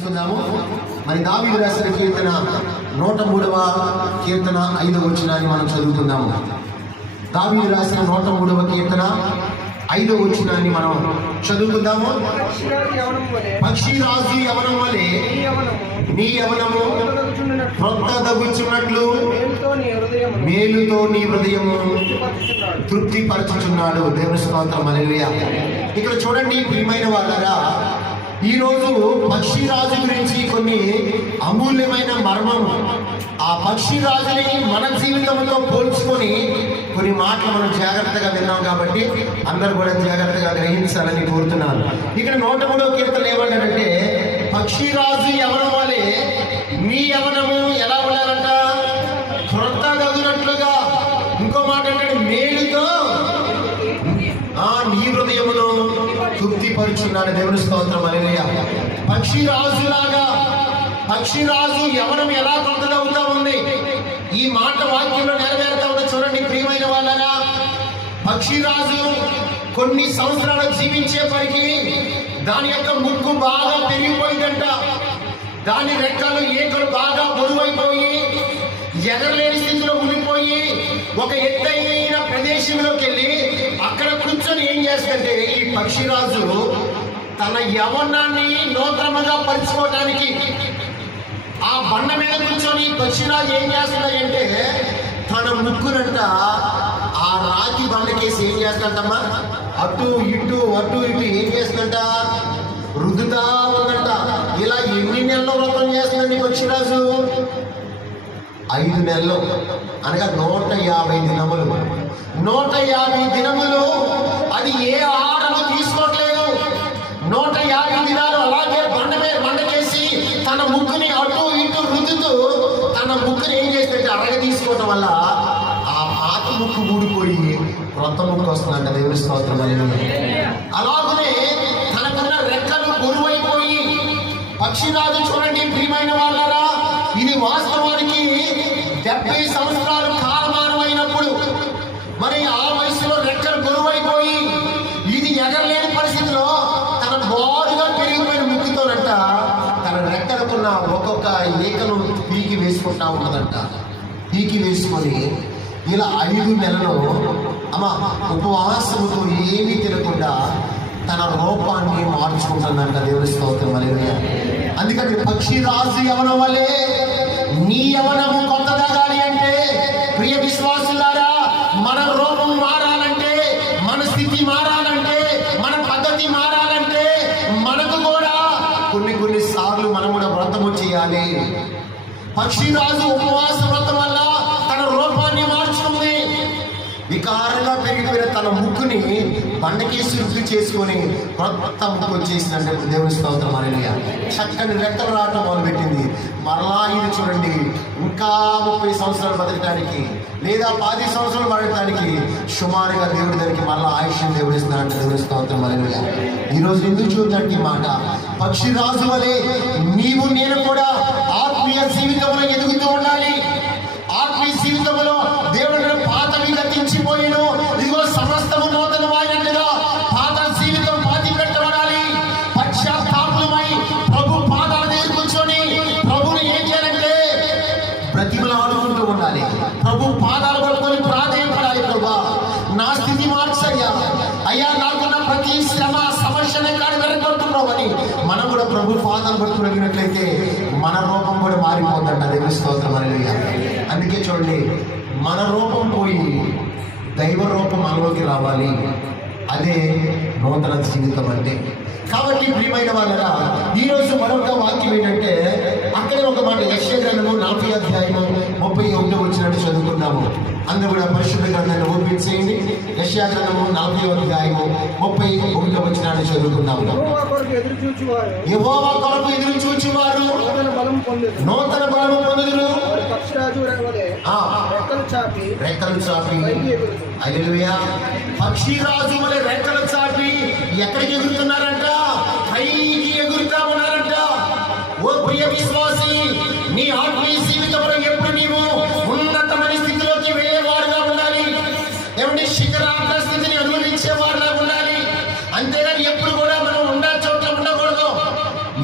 తీసుకుందాము. మరి దావీదు రాసిన కీర్తన 103వ కీర్తన 5వ వచనాన్ని మనం చదువుకుందాము. దావీదు రాసిన 103వ కీర్తన 5వ వచనాన్ని మనం చదువుకుందాము. పక్షిరాజు యవనం వలె నీ యవనము క్రొత్తదగుచున్నట్లు మేలుతో నీ హృదయము తృప్తిపరచుచున్నాడు. దేవుని స్తోత్రం, హల్లెలూయా. ఇక్కడ చూడండి ప్రియమైన వాళ్ళారా, ఈరోజు పక్షిరాజు గురించి కొన్ని అమూల్యమైన మర్మం, ఆ పక్షిరాజుని మన జీవితంతో పోల్చుకొని కొన్ని మాటలు మనం జాగ్రత్తగా విన్నాం. కాబట్టి అందరూ కూడా జాగ్రత్తగా గ్రహించాలని కోరుతున్నాను. ఇక్కడ 103వ కీర్తన ఏమంటారంటే, పక్షిరాజు యవనం వలె నీ యవనము ఎలా ఉండాలంట? క్రొత్త తగినట్లుగా. ఇంకో మాట అంటే మేలుతో నీ హృదయమును తృప్తిపరుచున్నాడు. దేవుని స్తోత్రం, హల్లెలూయా. పక్షిరాజులాగా, పక్షిరాజు యవనం ఎలా కొత్తదవుతా ఉంది, ఈ మాట వాక్యంలో నెరవేరుతా ఉంది. చూడండి ప్రియమైన వాళ్ళరా, పక్షిరాజు కొన్ని సంవత్సరాలు జీవించేపరికి దాని యొక్క ముక్కు బాగా పెరిగిపోయిందంట. దాని రెక్కలు ఏకలు బాగా బరువైపోయి ఎగరలేని స్థితిలో ఉండిపోయి ఒక ఎత్తైన ప్రదేశంలోకి వెళ్ళి అక్కడ కూర్చొని ఏం చేస్తుంటే, ఈ పక్షిరాజు తన యవనాన్ని నూతనముగా పరుచుకోవడానికి ఆ బండ మీద కూర్చొని పక్షిరాజు ఏం చేస్తున్నాయంటే, తన ముక్కునంట ఆ రాతి బండకేసి ఏం చేస్తుంటమ్మా, అటు ఇటు ఏం చేస్తుందంట, రుద్దుతా ఉందంట. ఇలా ఎన్ని నెలలు వ్రతం చేస్తుందండి పక్షిరాజు? 5 నెలలు, అనగా 150 దినములు. 150 దినములు అది ఏ ఆహారము తీసుకోవట్లేదు. 150 దినాలు అలాగే బండకేసి తన ముక్కుని అటు ఇటు రుద్దుతూ తన ముక్కుని ఏం చేస్తుంటే అరగ తీసుకోవటం వల్ల ఆ పాత ముక్కు ఊడిపోయి క్రొత్త ముక్కు వస్తుందంట. దేవుని స్తోత్రం, హల్లెలూయా. అలాగనే తనకున్న రెక్కలు గురువైపోయి పక్షిరాజు చూడండి ప్రియమైన వాళ్ళరా, ఇది వాస్తవానికి 70 సంవత్సరాలు కాలమానం అయినప్పుడు మరి ఆ వయసులో రెక్కలు గురువైపోయి ఇది ఎగరలేని పరిస్థితిలో తన బారుగా పెరిగిపోయిన ముక్కుతోనంట తన రెక్కలకున్న ఒక్కొక్క ఈకను పీకి వేసుకుంటా ఉన్నదంట. పీకి వేసుకొని ఇలా 5 నెలలు ఉపవాసముతో ఏమీ తినకుండా తన రూపాన్ని మార్చుకుంటుందంట. దేవుని స్తోత్రం, హల్లెలూయా. అందుకని పక్షిరాజు యవనం వలె నీ యవనము కొత్తదగాలి అంటే, ప్రియ విశ్వాసులారా, మన రూపం మారాలంటే, మన స్థితి మారాలంటే, మన పద్ధతి మారాలంటే మనకు కూడా కొన్ని సార్లు మనం కూడా వ్రతము చేయాలి. పక్షిరాజు ఉపవాస వ్రతం వల్ల తన రూపాన్ని మార్చుకుంది. వికారంగా పెరిగిపోయిన తన ముక్కుని బండకేసి రుద్ది చేసుకొని కొత్త ముక్కు వచ్చేసిందంటే దేవుని స్తోత్రం, హల్లెలూయా. చక్కని రెక్కలు రావటం మొదలుపెట్టింది. మరలా ఇది చూడండి, ఇంకా 30 సంవత్సరాలు బతకడానికి లేదా 10 సంవత్సరాలు బతకడానికి సుమారుగా దేవుడి దగ్గరికి మరలా ఆయుష్యం దేవుడిస్తున్నాడంటే దేవుని స్తోత్రం, హల్లెలూయా. ఈరోజు ఎందుకు చూద్దానికి మాట, పక్షిరాజు వలె నీవు నేను కూడా ఆత్మీయ జీవితంలో ఎదుగుతూ ఉండాలి. ఆత్మీయ జీవితంలో దేవుడు పాతవి గతించిపోయిను, ఇదిగో సమస్తము నూతనమైనట్టుగా పాత జీవితం పాతి పెట్టబడాలి. పశ్చాత్తాపమై ప్రభు పాదాల దగ్గర కూర్చొని ప్రభుని ఏం చేయాలంటే బ్రతిమలాడుకుంటూ ఉండాలి. ప్రభు పాదాలు పట్టుకొని ప్రాధేయపడాలి. ప్రభా, నా స్థితి మార్చయ్యా, అయ్యా నాకున్న ప్రతి శ్రమ సమస్యనే కాడి వెనకొట్టున్నావు అని మనం కూడా ప్రభు పాదాలు పట్టుకున్నట్లయితే మన రూపం కూడా మారిపోతుందంట. దేవుని స్తోత్రం, హల్లెలూయా. అందుకే చూడండి, మన రూపం పోయి దైవ రూపం మనలోకి రావాలి. అదే నూతన జీవితం అంటే. కాబట్టి ప్రియమైన వాళ్ళరా, ఈరోజు మరొక వాక్యం ఏంటంటే, అక్కడే ఒక మాట యెషయా గ్రంథము 40వ అధ్యాయము 31వ వచనాన్ని చదువుకున్నాము. అందరూ కూడా పరిశుద్ధ గ్రంథాన్ని ఓపెన్ చేయండి. యెషయా గ్రంథము 40వ అధ్యాయము 31వ వచనాన్ని చదువుకున్నాము. యెహోవా కొరకు ఎదురు చూచువారు నూతన బలము పొందుదురు, రెక్కలు చాపి హల్లెలూయా. పక్షిరాజు వలె రెక్కలు చాపి ఎక్కడికి ఎగురుతున్నారంట? పైకి ఎగురుతా ఉన్నారంట. ఓ ప్రియ విశ్వాసి, నీ ఆత్మీయ జీవితంలో ఎప్పుడు నీవు ఉన్నతమైన స్థితిలోకి వెళ్ళేవాడుగా ఉండాలి. ఏమంటే శిఖరాగ్ర స్థితిని అనుభవించేవాడుగా ఉండాలి. అంతేగాని ఎప్పుడు కూడా మనం ఉండే చోట్ల ఉండకూడదు.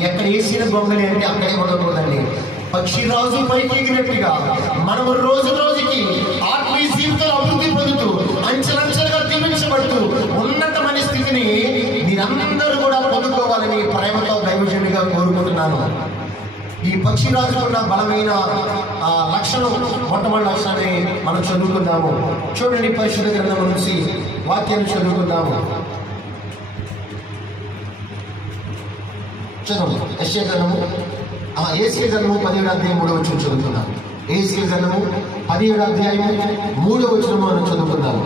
ఎక్కడ వేసిన గొంగలి అంటే అక్కడే ఉండకూడదండి. పక్షిరాజు పైకి ఎగినట్టుగా మనము రోజు రోజుకి ఆత్మీయ జీవితంలో అభివృద్ధి పొందుతూ అంచెలంచెలుగా దీవించబడుతూ ఉన్నతమైన స్థితిని మీరందరూ కూడా పొందుకోవాలని ప్రేమతో దైవజనుడిగా కోరుకుంటున్నాను. ఈ పక్షిరాజుకున్న బలమైన లక్షణం, మొట్టమొదటి లక్షణాన్ని మనం చదువుకుందాము. చూడండి, పరిశుద్ధ గ్రంథం నుంచి వాక్యాన్ని చదువుకుందాము. చదువు యెషయా గ్రంథము, యేసయ్య గ్రంథము 17వ అధ్యాయం 3వ వచనం చదువుతున్నాము. యేసయ్య గ్రంథము 17వ అధ్యాయం 3వ వచనం మనం చదువుకుందాము.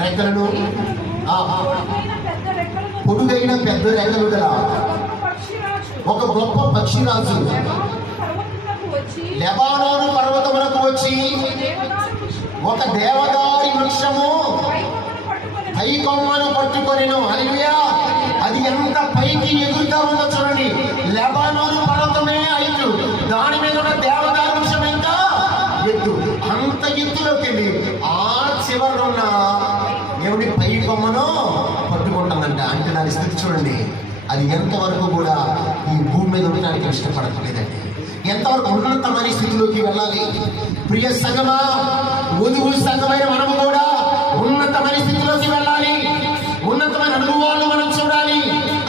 రెక్కలను, పొడుగైన పెద్ద రెక్కలు గల ఒక గొప్ప పక్షిరాజు లెబానోను పర్వతములకు వచ్చి ఒక దేవదారి వృక్షము పై కొమ్మను పట్టుకొనెను. హల్లెలూయా! అది ఎంత పైకి ఎగురుతా ఉందో చూడండి. లెబానోను పర్వతమే హైట్, దాని మీద ఉన్న దేవదారు వృక్షం ఎంత ఎత్తు. అంత ఎత్తులోకి వెళ్ళి ఆ చివరన ఉన్న దేవుడి పై కొమ్మను పట్టుకుంటుందంట. అంటే దాని స్థితి చూడండి, అది ఎంతవరకు కూడా ఈ భూమి మీద ఉండడానికి ఇష్టపడట్లేదండి. ఎంతవరకు ఉన్నతమైన స్థితిలోకి వెళ్ళాలి. ప్రియ సంగమా, వధువు సంఘమైన మనము కూడా ఉన్నతమైన స్థితిలోకి వెళ్ళాలి. ఉన్నతమైన అనుభవాలు మనం చూడాలి.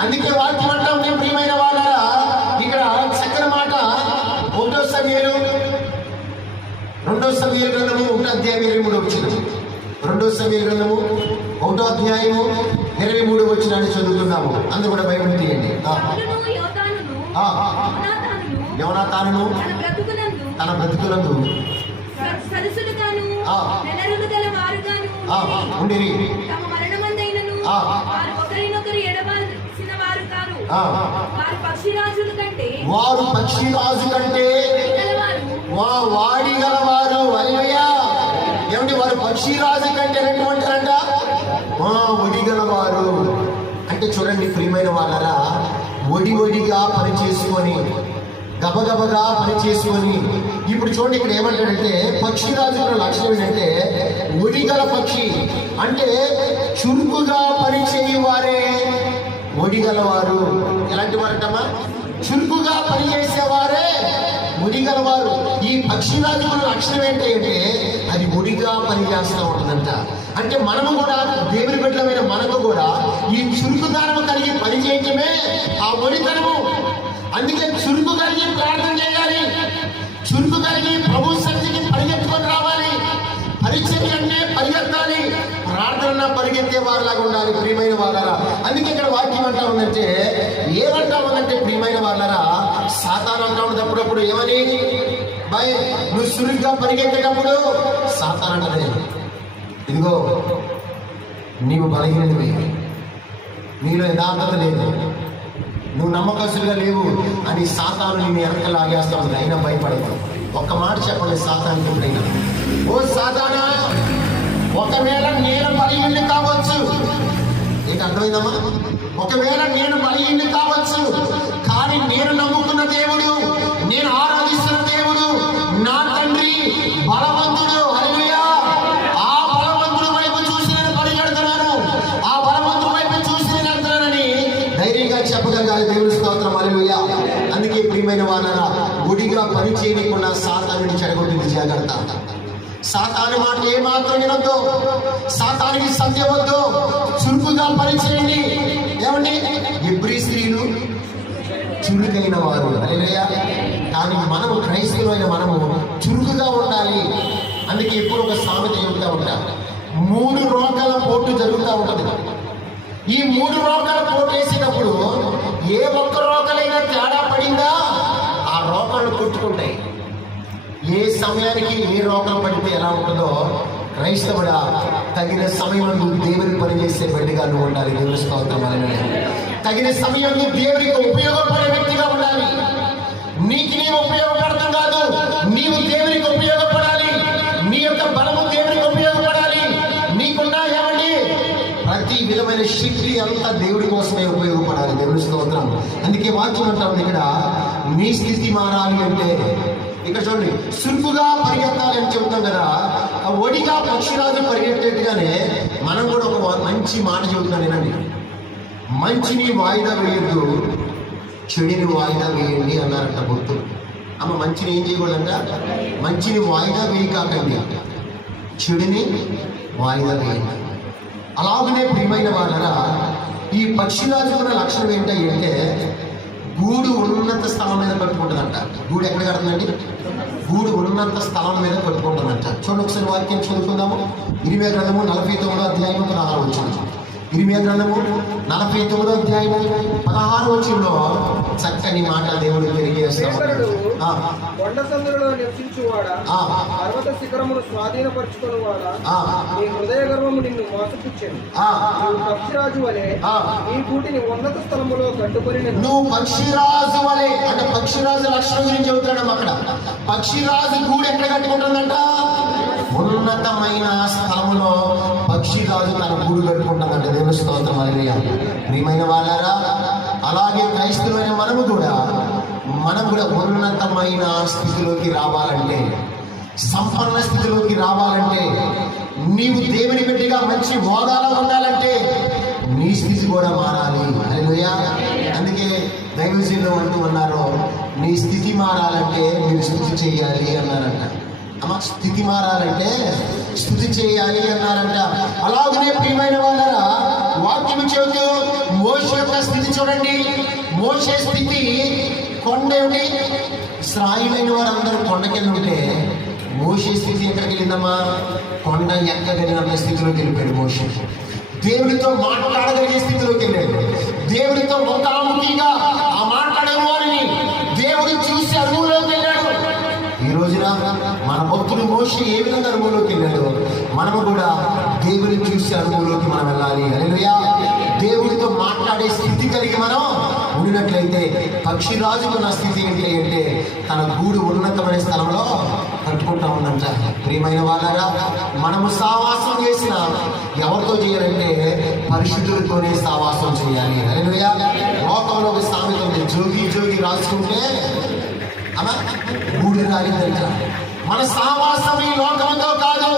అందుకే వాక్యం అంటా ఉంటే, ప్రియమైన వాళ్ళరా, ఇక్కడ చక్కని మాట 1వ సమూయేలు 2వ సమూయేలు గ్రంథము 1వ అధ్యాయం 23వ వచనం. 2వ సమూయేలు గ్రంథము 1వ అధ్యాయము 23వ వచనాన్ని చదువుతున్నాము. అందరూ కూడా బైబిల్ తీయండి. యోనాతానును తన బ్రతుకులందు ఉండిరి. వారు పక్షిరాజు కంటే వాడి గలవారు. హల్లెలూయా! ఏమంటే వారు పక్షిరాజు కంటే ఎటువంటారంట? ఒడి గలవారు. అంటే చూడండి ప్రియమైన వాళ్ళరా, ఒడిగా పని చేసుకొని, గబగబగా పని చేసుకొని, ఇప్పుడు చూడండి ఇక్కడ ఏమంటాడంటే, పక్షిరాజు లక్షణం ఏంటంటే ఒడిగల పక్షి. అంటే చురుకుగా పని చేయవారే ఒడిగలవారు. ఎలాంటి వారంటమ్మా? చురుకుగా పని చేసేవారే ఒడిగలవారు. ఈ పక్షిరాజు లక్షణం ఏంటంటే అది ఒడిగా పని చేస్తూ ఉంటుందంట. అంటే మనము కూడా, దేవుని బిడ్డలమైన మనకు కూడా ఈ చురుకుదనము కలిగి పని చేయటమే ఆ ఒడితనము. అందుకే చురుకు కలిగి ప్రార్థన చేయాలి. చురుకు కలిగి ప్రభు సన్నిధికి పరిగెత్తుకొని రావాలి. పరిచర్య అంటే పరిగెత్తాలి. ప్రార్థన పరిగెత్తే వారిలాగా ఉండాలి ప్రియమైన వాళ్ళరా. అందుకే ఇక్కడ వాక్యం అంటా ఉందంటే, ఏమంటా ఉందంటే ప్రియమైన వాళ్ళరా, సాతాను అంటా ఉంది అప్పుడప్పుడు ఏమని, బాయ్ నువ్వు చురుగ్గా పరిగెత్తేటప్పుడు సాతాను అంటదే, ఇదిగో నీవు బలహీనమే, నీలో యథార్థత లేదు, నువ్వు నమ్మకస్తులుగా లేవు అని సాతాను నేను వెనక లాగేస్తా ఉంది. అయినా భయపడదు. ఒక్క మాట చెప్పండి సాతానికి ఎప్పుడైనా, ఓ సాతానా, ఒకవేళ నేను బలహీనుని కావచ్చు. ఏంటి అర్థమైందమ్మా? ఒకవేళ నేను బలహీనుని కావచ్చు, కానీ నేను నమ్ముకున్న దేవుడు, నేను ఆరాధిస్తున్న దేవుడు, నా తండ్రి బలవంతుడు. హల్లెలూయా! ఆ బలవంతుడి వైపు చూసి నేను పరిగెడుతున్నాను, ఆ బలవంతుడి వైపు చూసి నేను వెళ్తున్నానని ధైర్యంగా చెప్పగలగాలి. దేవుని స్తోత్రం. హల్లెలూయా! అందుకే ప్రియమైన వాళ్ళరా, గుడిగా పని చేయకుండా సాతానుని చెడగొట్టింది జాగ్రత్త. సాతాను మాట ఏమాత్రం వినొద్దు, సాతానికి సంధ్య వద్దు, చురుకుగా పని చేయండి. ఏమండి, ఎబ్రీ స్త్రీలు చురుకైన వారు. హల్లెలూయా! కానీ మనము క్రైస్తవులైన మనము చురుకుగా ఉండాలి. అందుకే ఎప్పుడు ఒక సామెత చెబుతూ ఉంటా, 3 రోగాల పోటు జరుగుతూ ఉంటుంది. ఈ 3 రోగాల పోటు వేసేటప్పుడు ఏ ఒక్క రోగాలైనా తేడా పడిందా ఆ రోగాలు కొట్టుకుంటాయి. ఏ సమయానికి ఏ రోగం పడితే ఎలా ఉంటుందో క్రైస్తవుడా తగిన సమయంలో దేవుని పనిచేసే బిడ్డగా నువ్వు ఉండాలి. దేవుని స్తోత్రం. తగిన సమయంలో దేవునికి ఉపయోగపడే వ్యక్తిగా ఉండాలి. నీకు నీవు ఉపయోగపడతాం కాదు, నీవు దేవునికి ఉపయోగపడాలి. నీ యొక్క బలము దేవునికి ఉపయోగపడాలి. నీకున్నా ఏమండి ప్రతి విధమైన శక్తి అంతా దేవుడి కోసమే ఉపయోగపడాలి. దేవుని స్తోత్రం. అందుకే వాక్యం అంటాం ఇక్కడ, నీ స్థితి మారాలి అంటే ఇక్కడ చూడండి, చురుకుగా పరిగెత్తాలి అని చెబుతాం కదా. ఒడిగా పక్షిరాజు పరిగెట్టేట్టుగానే మనం కూడా ఒక మంచి మాట చెబుతున్నాం. నేనండి, మంచిని వాయిదా వేయద్దు, చెడుని వాయిదా వేయండి అన్నారంట భక్తులు. అమ్మ మంచిని ఏం చేయకూడదంట? మంచిని వాయిదా వేయకాకండి, చెడుని వాయిదా వేయండి. అలాగనే ప్రియమైన వాళ్ళరా, ఈ పక్షిరాజు ఉన్న లక్షణం ఏంటంటే గూడు ఉన్నంత స్థలం మీద కట్టుకుంటుందంట. గూడు ఎక్కడ కడుతుందండి? గూడు ఉన్నంత స్థలం మీద కట్టుకుంటుందంట. చూడండి ఒకసారి వాక్యం చదువుకుందాము. ఇరిమియా గ్రంథము 49వ అధ్యాయము 16వ వచనం. ఇరిమియా గ్రంథము 49వ అధ్యాయము 16వ వచనంలో చక్కని మాట దేవుడు తెలియజేస్తాడు. కొండ సందులలో నివసించువాడా, పర్వత శిఖరమును స్వాధీనపరచుకునేవాడా, నీ హృదయ గర్వము నిన్ను మోసపుచ్చెను. నువ్వు పక్షిరాజు వలె నీ గూటిని ఉన్నత స్థలములో కట్టుకొని, నువ్వు పక్షిరాజు వలె అంటే పక్షిరాజు లక్షణం గురించి చెబుతున్నాడు అక్కడ. పక్షిరాజు గూడు ఎక్కడ కట్టుకుంటుందంట? ఉన్నతమైన స్థలములో పక్షిరాజు తన గూడు కట్టుకుంటుందంట. దేవుని స్తోత్రం. హల్లెలూయా. ప్రియమైన వాళ్ళారా, అలాగే క్రైస్తవులైన మనం కూడా ఉన్నతమైన స్థితిలోకి రావాలంటే, సంపన్న స్థితిలోకి రావాలంటే, నీవు దేవుని బిడ్డగా మంచి హోదాలో ఉండాలంటే నీ స్థితి కూడా మారాలి. హల్లెలూయా. అందుకే దైవజనులు అంటూ ఉన్నారు, నీ స్థితి మారాలంటే మీరు స్థుతి చేయాలి అన్నారంట. అమ్మ, స్థితి మారాలంటే స్థుతి చేయాలి అన్నారంట. అలాగనే ప్రియమైన వాళ్ళరా, వాక్యం చెబుతూ మోషే యొక్క స్థితి చూడండి. మోషే స్థితి కొండ ఏమిటి? ఇశ్రాయేలైన వారందరూ కొండ కింద ఉంటే మోషే స్థితి ఎక్కడికి వెళ్ళిందమ్మా? కొండ ఎక్కగలిగినంత స్థితిలోకి వెళ్ళిపోయాడు మోషే. దేవుడితో మాట్లాడగలిగే స్థితిలోకి వెళ్ళాడు. దేవుడితో ముఖాముఖిగా ఆ మాట్లాడే వారిని దేవుడు చూసి అనుభవంలోకి వెళ్ళాడు. ఈ రోజున మన భక్తుడు మోషే ఏ విధంగా అనుభవంలోకి వెళ్ళాడు, మనము కూడా దేవుని చూసి అనుభవంలోకి మనం వెళ్ళాలి. హల్లెలూయా. దేవుడితో మాట్లాడే స్థితి కలిగి మనం ఉండినట్లయితే, పక్షిరాజుకు నా స్థితి ఏంటి అంటే తన గూడు ఉన్నతమైన స్థలంలో కట్టుకుంటా ఉందంట. ప్రియమైన వాళ్ళరా, మనము సావాసం చేసిన ఎవరితో చేయాలంటే పరిశుద్ధులతోనే సావాసం చేయాలి. హల్లెలూయా. లోకంలో ఒక సామెత ఉంది, జోగి జోగి రాసుకుంటే అలా గూడు రాలిందంట. మన సావాసం ఈ లోకంతో కాదు,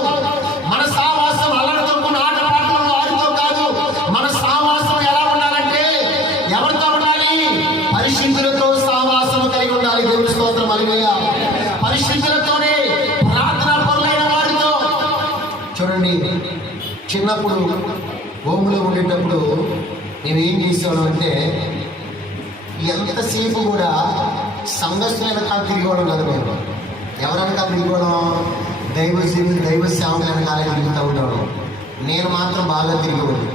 మన సావాసం అల్లరితో ఆటపాటలు వారితో కాదు. మన సావాసం ఎలా ఉండాలంటే ఎవరితో ఉండాలి? పరిశుద్ధులతో సావాసం కలిగి ఉండాలి. దేవుని స్తోత్రం. హల్లెలూయా. పరిశుద్ధులతోనే, ప్రార్థనా పరులైన వారితో. చూడండి, చిన్నప్పుడు భూమిలో ఉండేటప్పుడు మేము ఏం చేసేవాళ్ళం అంటే ఎంతసేపు కూడా సంఘస్థుల వెనకాల తిరిగేవాళ్ళం కదా. మేము ఎవరి వెనకాల తిరిగేవాళ్ళం? దైవ సేవకుల వెనకాలే తిరుగుతూ ఉండేవాళ్ళం. నేను మాత్రం బాగా తిరిగేవాడు.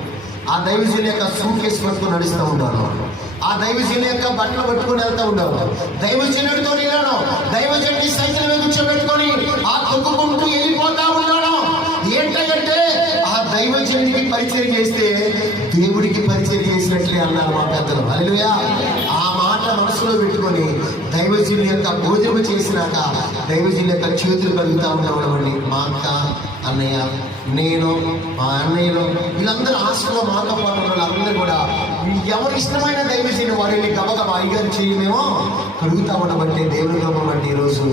ఆ దైవజనుల యొక్క సూట్ కేసు పట్టుకుని నడుస్తూ ఉండేవాళ్ళం. ఆ దైవజనుల యొక్క బట్టలు పట్టుకుని వెళ్తూ ఉండేవాళ్ళం. దైవజనుడితో వెళ్ళాను, దైవజనుడి సైకిల్ మీద కూర్చోబెట్టుకొని ఆ తొక్కుకుంటూ వెళ్ళిపోతా ఉన్నాను. ఏంటంటే ఆ దైవజనుడికి పరిచయం చేస్తే దేవుడికి పరిచయం చేసినట్లే అన్నారు మా పెద్దలు. హల్లెలూయా. ఆ మాట మనసులో పెట్టుకొని దైవజనుల యొక్క భోజనం చేసినాక దైవజనుల యొక్క చేతులు కలుగుతూ ఉండేవాళ్ళండి. మా అక్క, అన్నయ్య, నేను, మా అన్నయ్యలో వీళ్ళందరూ హాస్టల్లో మాతో పాటు ఉన్న వాళ్ళందరూ కూడా ఎవరు ఇష్టమైన దైవజనుడు వారిని గబగబా అయ్యారు చేయమేమో కలుగుతూ ఉండబట్టే దేవుని గొప్ప బట్టి ఈరోజు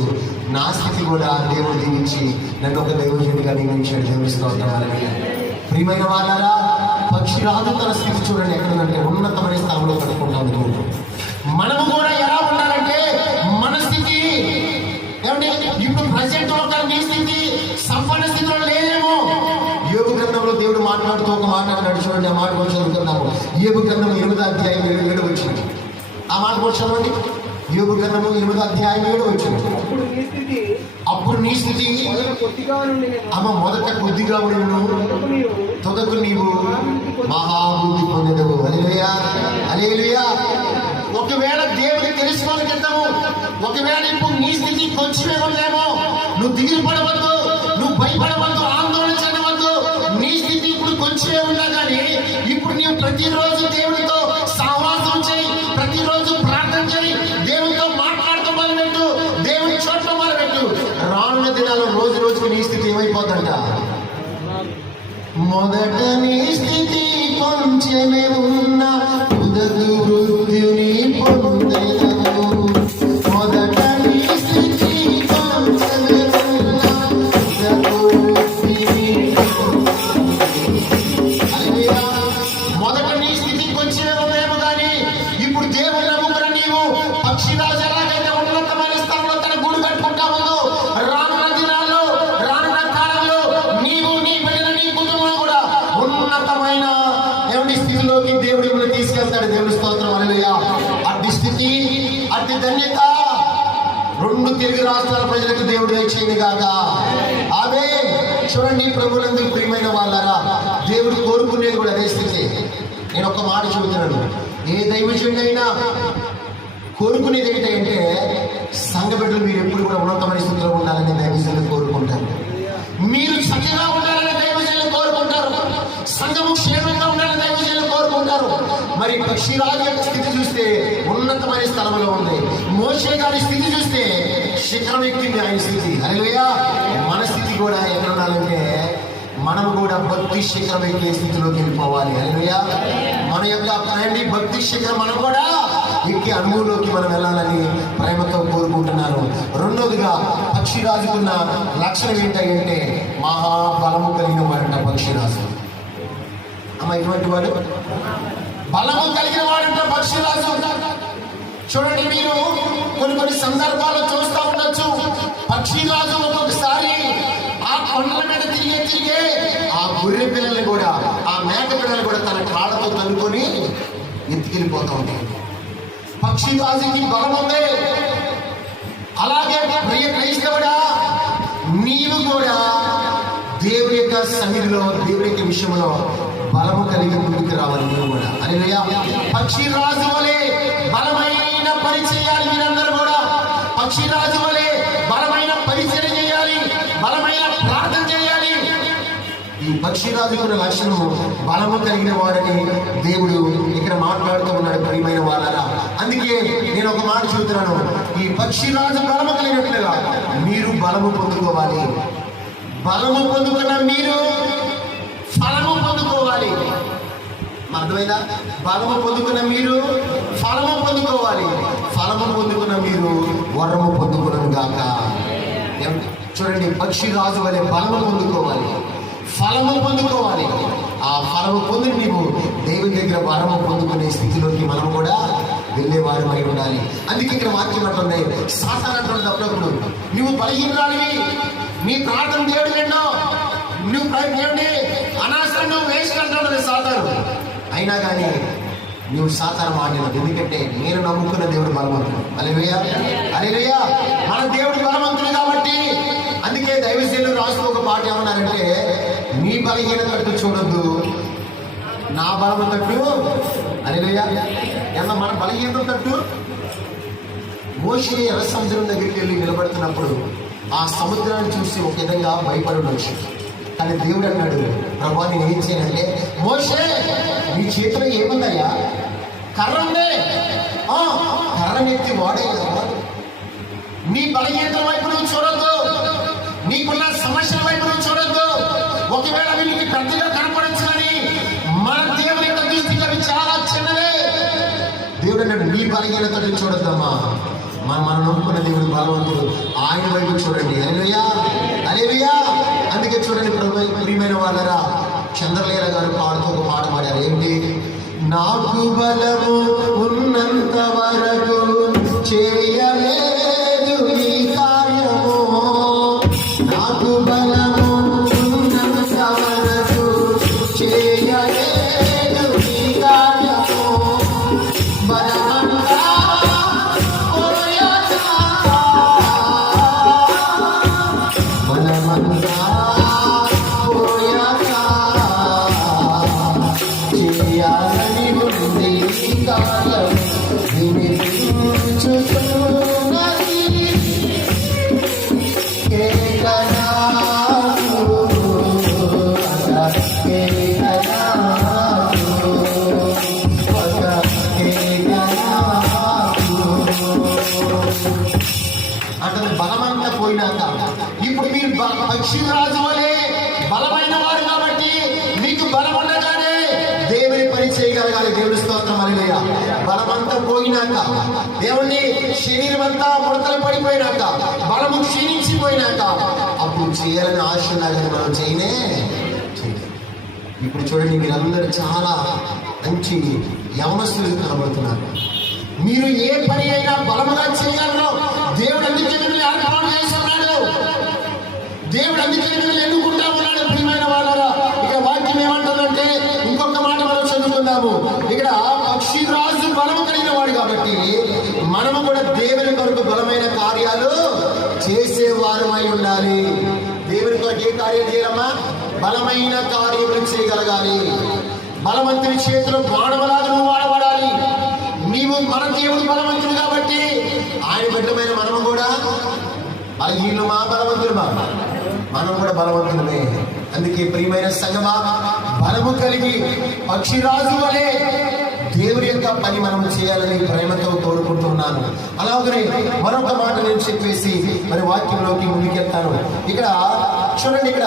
నా స్థితి కూడా దేవుడు దీవించి నన్ను ఒక దైవజనుడిగా నియమించాడు. దేవుని స్తోత్రం. హల్లెలూయా. ప్రియమైన వాళ్ళారా, పక్షిరాజు తన స్థితి చూడండి ఎక్కడుందంటే ఉన్నతమైన స్థలంలో కట్టుకుంటా ఉంటుంది. మనము కూడా ఎలా ఉండాలంటే మన స్థితి ఏమంటే ఇప్పుడు ప్రజెంట్ ఒక నీ స్థితి సంపన్న స్థితిలో లేదేమో. యోబు గ్రంథంలో దేవుడు మాట్లాడుతూ ఒక మాట అన్నాడు. చూడండి, ఆ మాట కూడా చదువుతున్నాము. యోబు గ్రంథం 8వ అధ్యాయం 7 వచ్చింది. ఆ మాట కూడా చదవండి. యోబు గ్రంథము 8వ అధ్యాయం 7 వచ్చింది. అప్పుడు నీ స్థితి అమ్మ మొదట కొద్దిగా ఉండను, తొదకు నీవు మహాభివృద్ధి పొందెదవు. హల్లెలూయా. హల్లెలూయా. ఒకవేళ దేవుడికి తెలుసుకోవాలి క్రితము, ఒకవేళ ఇప్పుడు నీ స్థితి కొంచెమే ఉందేమో, నువ్వు దిగులు పడవద్దు, నువ్వు భయపడవద్దు, ఆందోళన చెందవద్దు. నీ స్థితి ఇప్పుడు కొంచెమే ఉన్నా కానీ ఇప్పుడు నీవు ప్రతిరోజు దేవుడితో సహవాసం చేయి, ప్రతిరోజు ప్రార్థన చేయి, దేవుడితో మాట్లాడుతూ మొదలుపెట్టు, దేవుడి చోట్ల మొదలుపెట్టు. రానున్న దినాల్లో రోజు రోజుకు నీ స్థితి ఏమైపోతుందంట? మొదట నీ స్థితి కొంచెమే ఉన్న ఉదగు వృద్ధిని పొందెదవు. మొదట నీ స్థితి కొంచెమే ఉన్న ఉదగు వృద్ధిని. మొదట నీ స్థితి కొంచెమే స్థితిలోకి దేవుడు మిమ్మల్ని తీసుకెళ్తాడు. దేవుడి స్తోత్రం, హల్లెలూయా. అట్టి స్థితి, అట్టి ధన్యత 2 తెలుగు రాష్ట్రాల ప్రజలకు దేవుడు దయచేయను గాక. ఆమేన్. చూడండి ప్రభువునందు ప్రియమైన వాళ్ళారా, దేవుడు కోరుకునేది కూడా అదే స్థితి. నేను ఒక మాట చెబుతున్నాను, ఏ దైవజనుడు అయినా కోరుకునేది ఏంటంటే సంఘ బిడ్డలు మీరు ఎప్పుడు కూడా ఉన్నతమైన స్థితిలో ఉండాలని దైవజనులు కోరుకుంటారు. మీరు చక్కగా ఉండాలని దైవజనులు కోరుకుంటారు. సంఘము క్షేమంగా ఉండాలని దైవజనులు కోరుకుంటారు. మరి పక్షిరాజు యొక్క స్థితి చూస్తే ఉన్నతమైన స్థలంలో ఉంది. మోషే గారి స్థితి చూస్తే శిఖరం ఎక్కింది ఆయన స్థితి. హల్లెలూయా. మన స్థితి కూడా ఎక్కడ ఉండాలంటే మనం కూడా భక్తి శిఖరం ఎక్కే స్థితిలోకి వెళ్ళిపోవాలి. హల్లెలూయా. మన యొక్క భక్తి శిఖరం మనం కూడా ఎక్కే అనుభవంలోకి మనం వెళ్ళాలని ప్రేమతో కోరుకుంటున్నాను. రెండోదిగా పక్షిరాజుకున్న లక్షణం ఏంటంటే మహాబలము కలిగిన వాడంట పక్షిరాజు. అమ్మ, ఇటువంటి వాడు బలము కలిగిన వాడంట పక్షిరాజు. చూడండి, మీరు కొన్ని సందర్భాల్లో చూస్తూ ఉండొచ్చు. పక్షిరాజు ఒక్కొక్కసారి ఆ కొండల మీద తిరిగే ఆ గొర్రె పిల్లల్ని కూడా, ఆ మేక పిల్లల్ని కూడా తన కాళ్ళతో తన్నుకొని ఎత్తుకెళ్ళిపోతూ ఉంటాయి. పక్షిరాజుకి బలం ఉంది. అలాగే ప్రియ క్రైస్తవుడా, నీవు కూడా దేవుని యొక్క సన్నిధిలో, దేవుని యొక్క విషయంలో బలము కలిగి ముందుకు రావాలి. నువ్వు కూడా హల్లెలూయా. పక్షిరాజు వలె బలమైన పని చేయాలి. మీరందరూ కూడా పక్షిరాజు వలె బలమైన పరిచయం చేయాలి, బలమైన ప్రార్థన చేయాలి. ఈ పక్షిరాజుకున్న లక్షణము బలము కలిగిన వాడని దేవుడు ఇక్కడ మాట్లాడుతూ ఉన్నాడు ప్రియమైన వాళ్ళరా. అందుకే నేను ఒక మాట చెబుతున్నాను, ఈ పక్షిరాజు బలము కలిగినట్లుగా మీరు బలము పొందుకోవాలి. బలము పొందుకున్న మీరు ఫలము పొందుకోవాలి. అర్థమైందా? బలము పొందుకున్న మీరు ఫలము పొందుకోవాలి. ఫలము పొందుకున్న మీరు వరము పొందుకున్నాను గాక. చూడండి, పక్షిరాజు వలె బలము పొందుకోవాలి, ఫలము పొందుకోవాలి. ఆ ఫలము పొంది నీవు దేవుని దగ్గర వరము పొందుకునే స్థితిలోకి మనం కూడా వెళ్ళేవారు అయి ఉండాలి. అందుకే ఇక్కడ వాక్యం అంటున్నాయి, సాతాను అంటున్నది అప్పుడప్పుడు నువ్వు బలహీనరాలివి, నీ ప్రార్థన దేవుడు విన్నో, నువ్వు దేవుడి అనవసరం, నువ్వు వేస్ట్ అంటున్నది సాతాను. అయినా కానీ నువ్వు సాతాను మాట్లాడదు. ఎందుకంటే నేను నమ్ముకున్న దేవుడు బలవంతుడు. హల్లెలూయా, హల్లెలూయా. మన దేవుడు బలవంతుడు కాబట్టి. అందుకే దైవజనులు రాస్తూ ఒక పాట ఏమన్నారంటే, నీ బలహీనత తట్టు చూడొద్దు, నా బలము తట్టు. హల్లెలూయా. ఎంత మన బలహీనత తట్టు. మోషే ఎర్ర సముద్రం దగ్గరికి వెళ్ళి నిలబడుతున్నప్పుడు ఆ సముద్రాన్ని చూసి ఒక విధంగా భయపడి వచ్చి, కానీ దేవుడు అన్నాడు, ప్రభా నేను ఏం చేయాలంటే, మోషే నీ చేతిలో ఏముందయ్యా? కర్ర ఉందే, కర్రనెత్తి వాడే కదా. నీ బలహీనతల వైపు నువ్వు చూడొద్దు, నీకున్న సమస్యల వైపు నువ్వు చూడొద్దు. ఒకవేళ అవి నీకు పెద్దగా కనపడచ్చు, కానీ మన దేవుని యొక్క దృష్టికి అవి చాలా చిన్నవే. దేవుడు అన్నాడు, నీ బలహీనతని చూడొద్దమ్మా, మనం నమ్ముకున్న దేవుడు బలవంతుడు, ఆయన వైపు చూడండి. హల్లెలూయా, హల్లెలూయా. అందుకే చూడండి ప్రియమైన వాళ్ళరా, చంద్రలేఖ గారు పాడుతూ ఒక పాట పాడారు. ఏంటి? నాకు బలము ఉన్నంత వరకు చేయలేదు ఈ కార్యము, నాకు బలము ఉన్నంత వరకు చేయలేదు ఈ కార్యము, బలమంతా అంటే బలమంతా పోయినాక ఇప్పుడు మీరు పక్షిరాజు వలె బలమైన వారు కాబట్టి మీకు బలం ఉండగానే దేవుని పని చేయగలగాలి. దేవుని స్తోత్రం, హల్లెలూయా. బలమంతా పోయినాక, దేవుని శరీరం అంతా ముడతలు పడిపోయినాక, బలము క్షీణించిపోయినాక అప్పుడు చేయాలని ఆశ లాగా మనం చేయనే. ఇప్పుడు చూడండి, మీరందరూ చాలా మంచి యవనస్తులు కనబడుతున్నారు. మీరు ఏ పని అయినా బలముగా చేయగలరు. దేవుడు అందుకే మిమ్మల్ని ఏర్పాటు చేసి ఉన్నాడు. దేవుడు అందుకే మిమ్మల్ని ఎన్నుకుంటా ఉన్నాడు. ప్రియమైన వాళ్ళరా, ఇక వాక్యం ఏమంటుందంటే, ఇంకొక మాట మనం చదువుకుందాము. ఇక్కడ పక్షిరాజు బలము కలిగిన వాడు కాబట్టి మనము కూడా దేవుని కొరకు బలమైన కార్యాలు చేసేవారమై ఉండాలి. దేవుని కొరకు ఏ కార్యం చేయాలమ్మా? బలమైన కార్యములు చేయగలగాలి. బలవంతుని చేతిలో బాణవలాగా నువ్వు వాడబడాలి. నీవు మన దేవుడు బలవంతుడు కాబట్టి ఆయన బిడ్డమైన మనము కూడా వీళ్ళు మా బలవంతులు మనం కూడా బలవంతులమే. అందుకే ప్రియమైన సంగమా, బలము కలిగి పక్షిరాజు వలె దేవుని యొక్క పని మనం చేయాలని ప్రేమతో కోరుకుంటున్నాను. అలాగనే మరొక మాట నేను చెప్పేసి మరి వాక్యంలోకి ముందుకెళ్తాను. ఇక్కడ చూడండి, ఇక్కడ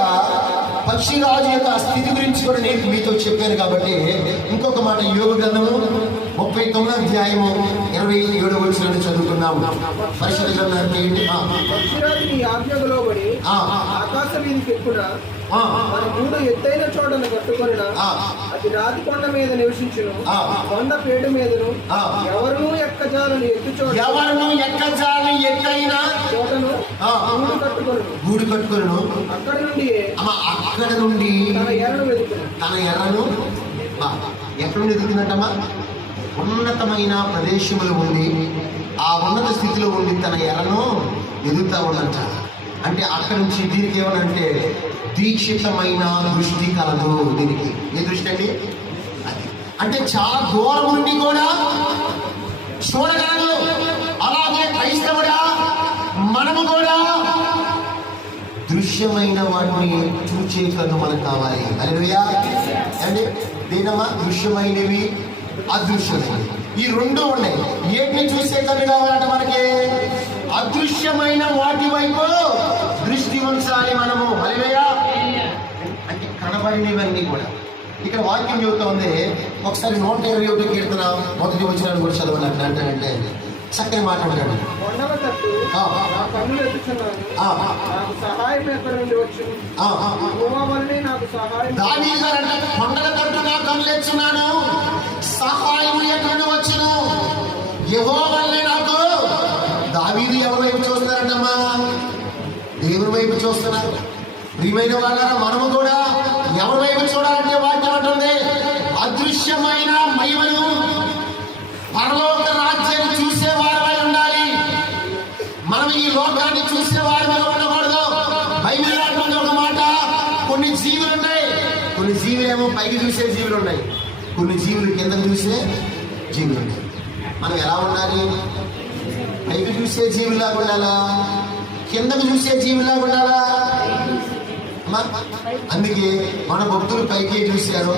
పక్షిరాజు యొక్క స్థితి గురించి కూడా నేను మీతో చెప్పాను కాబట్టి ఇంకొక మాట యోగ గ్రంథము 39వ అధ్యాయము 27వ వచనాన్ని చదువుకున్నాము. పరిశుద్ధ గ్రంథానికి పక్షిరాజు నీ ఆజ్ఞకు లోబడి ఆకాశ వీధికి ఎక్కున మన గూడు ఎత్తైన చోటను కట్టుకొనిన అది రాతి కొండ మీద నివసించును. కొండ పేడు మీదను ఎవరును ఎక్కజాలని ఎత్తైన చోటను గూడు కట్టుకొను. అక్కడ నుండి తన ఎర్రను వెతుకును. తన ఎర్రను ఎక్కడ నుండి ఎదుగుతుందంటమ్మా? ఉన్నతమైన ప్రదేశములు ఉండి ఆ ఉన్నత స్థితిలో ఉండి తన ఎర్రను ఎదుగుతా ఉన్నంట. అంటే అక్కడి నుంచి దీనికి ఏమనంటే దీక్షితమైన దృష్టి కలదు. దీనికి ఏ దృష్టి అండి? అది అంటే చాలా దూరం నుండి కూడా చూడగలదు. అలాగే క్రైస్తవుడా మనము కూడా దృశ్యమైన వాటిని చూచే కన్ను మనకు కావాలి. హల్లెలూయా అండి. దేనమ్మా? దృశ్యమైనవి, అదృశ్యమైనవి, ఈ రెండు ఉన్నాయి. ఏటిని చూసే కన్ను కావాలంటే మనకి అదృశ్యమైన వాటి వైపు దృష్టి ఉంచాలి మనము. హల్లెలూయా. అంటే కనబడినవన్నీ కూడా ఇక్కడ వాక్యం చెబుతా ఉంది. ఒకసారి 121 కీర్తన 1వ వచనాన్ని కూడా చదవండి. అంటే చక్కని మాట్లాడాడు. కొండల తట్టు నా కన్నులు ఎత్తుచున్నాను, నాకు సహాయం ఎక్కడి నుండి వచ్చును? యెహోవా వలనే నాకు సహాయం. దావీదు గారంటే కొండల తట్టు నా కన్నులు ఎత్తుచున్నాను, సహాయం ఎక్కడి నుండి వచ్చును? యెహోవా వలనే నాకు. దావీదు ఎవరి వైపు చూస్తున్నారంటమ్మా? దేవుని వైపు చూస్తున్నారు. ప్రియమైన వాళ్ళారా, మనము కూడా ఎవరి వైపు చూడాలంటే వాక్యం అంటుంది అదృశ్యమైన మహిమను, పరలోక రాజ్యాన్ని చూసేవారమై ఉండాలి. మనం ఈ లోకాన్ని చూసేవారమై ఉండకూడదు. బైబిల్ అంటుంది ఒక మాట, కొన్ని జీవులు ఉన్నాయి. కొన్ని జీవులేమో పైకి చూసే జీవులు ఉన్నాయి, కొన్ని జీవులు కిందకు చూసే జీవులు ఉన్నాయి. మనం ఎలా ఉండాలి? పైకి చూసే జీవులాగా ఉండాలా? కిందకు చూసే జీవులాగా ఉండాలా? అందుకే మన భక్తులు పైకి చూశారు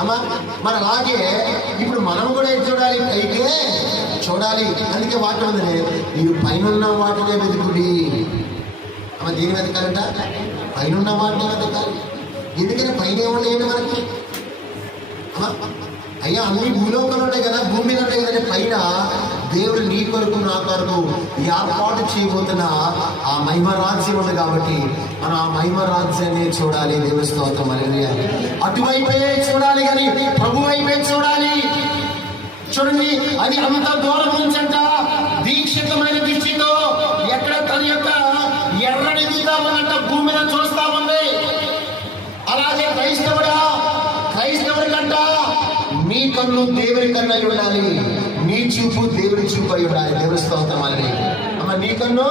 అమ్మా. మరి అలాగే ఇప్పుడు మనం కూడా చూడాలి, పైకే చూడాలి. అందుకే వాటి ఉందని మీరు పైన వాటినే వెతుకుడి. అమ్మ దేని వెతకాలంట? పైన వాటినే వెతకాలి. ఎందుకని పైన ఏమున్నాయండి మనకి? అమ్మా అయ్యా అన్ని భూలోకంలో ఉంటాయి కదా, భూమి మీద ఉంటాయి కదంటే పైన దేవుడు నీ కొరకు నా కొరకు ఏర్పాటు చేయబోతున్న ఆ మహిమ రాజ్యం ఉంది కాబట్టి మనం ఆ మహిమ రాజ్యాన్ని చూడాలి. దేవుని స్తోత్రం. హల్లెలూయా. అటువైపే చూడాలి కానీ ప్రభు వైపే చూడాలి. చూడండి, అది అంత దూరం నుంచంట దీక్షితమైన దృష్టితో ఎక్కడ తన యొక్క ఎర్రని ఉన్నట్ట భూమిని చూస్తా ఉంది. అలాగే క్రైస్తవుడి కంట నీ కన్ను దేవుని కన్ను అయి ఉండాలి, నీ చూపు దేవుని చూపు అయి ఉండాలి. దేవుని స్తోత్రం. అమ్మ నీ కన్ను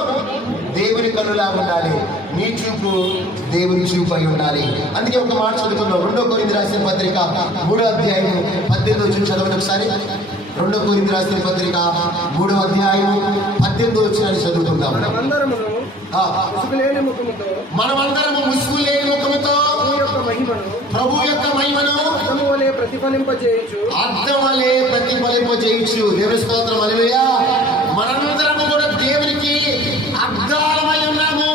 దేవుని కన్నులాగా ఉండాలి, నీ చూపు దేవుని చూపు అయి ఉండాలి. అందుకే ఒక మాట చదువుకుందాం. 2 కొరింథీయులకు రాసిన పత్రిక 3వ అధ్యాయం 18వ వచనం చదవండి ఒకసారి. 2 కొరింథీయులకు రాసిన పత్రిక 3వ అధ్యాయం 18వ వచనాన్ని చదువుకుందాం. మనమందరము ముసుగు లేని ముఖముతో ప్రభు యొక్క మహిమను అద్దం వలె ప్రతిఫలింపజేయచ్చు. దేవుని స్తోత్రం. హల్లెలూయా. మనందరము కూడా దేవునికి అద్దాలమై ఉన్నాము.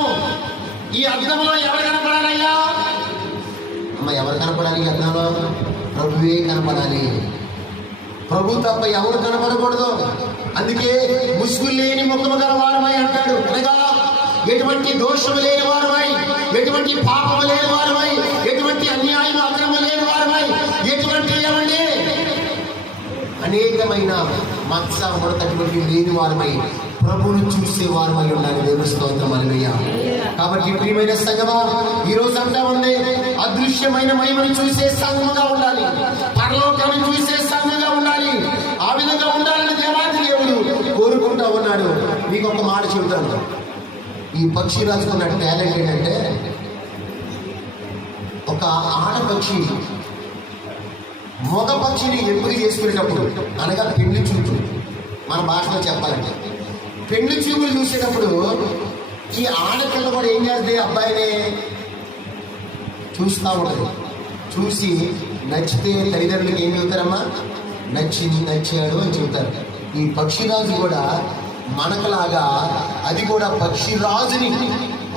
ఈ అద్దంలో ఎవరు కనపడాలయ్యా? అమ్మ ఎవరు కనపడాలి? ఈ అద్దంలో ప్రభువే కనపడాలి. ప్రభు తప్ప ఎవరు కనపడకూడదు. అందుకే ముసుగు లేని ముఖము గల వారమై అంటాడు. అనగా ఎటువంటి దోషము లేని వారమై, ఎటువంటి పాపము లేని వారమై, ఎటువంటి అన్యాయం అక్రమం లేని వారమై, ఎటువంటి ఏమండి అనేకమైన మత్స ముడతటువంటి లేని వారమై ప్రభువును చూసే వారమై ఉండాలి. దేవుని స్తోత్రం. హల్లెలూయా. కాబట్టి ప్రియమైన సంగమా, ఈ రోజు అంటా ఉంది అదృశ్యమైన మహిమను చూసే సంఘముగా ఉండాలి, పరలోకాన్ని చూసే సంఘం మాట చెబుతాను. ఈ పక్షిరాజుకు ఉన్న టాలెంట్ ఏంటంటే, ఒక ఆడపక్షి మగ పక్షిని ఎప్పుడు చేసుకునేటప్పుడు, అనగా పెళ్లి చూపు, మన భాషలో చెప్పాలంటే పెళ్లి చూపులు చూసేటప్పుడు ఈ ఆడపిల్ల కూడా ఏం చేస్తుంది, అబ్బాయిని చూస్తూ ఉంటుంది. చూసి నచ్చితే తల్లిదండ్రులకి ఏం చెబుతారమ్మా, నచ్చాడు అని చెబుతారు. ఈ పక్షిరాజు కూడా మనకలాగా అది కూడా పక్షిరాజుని,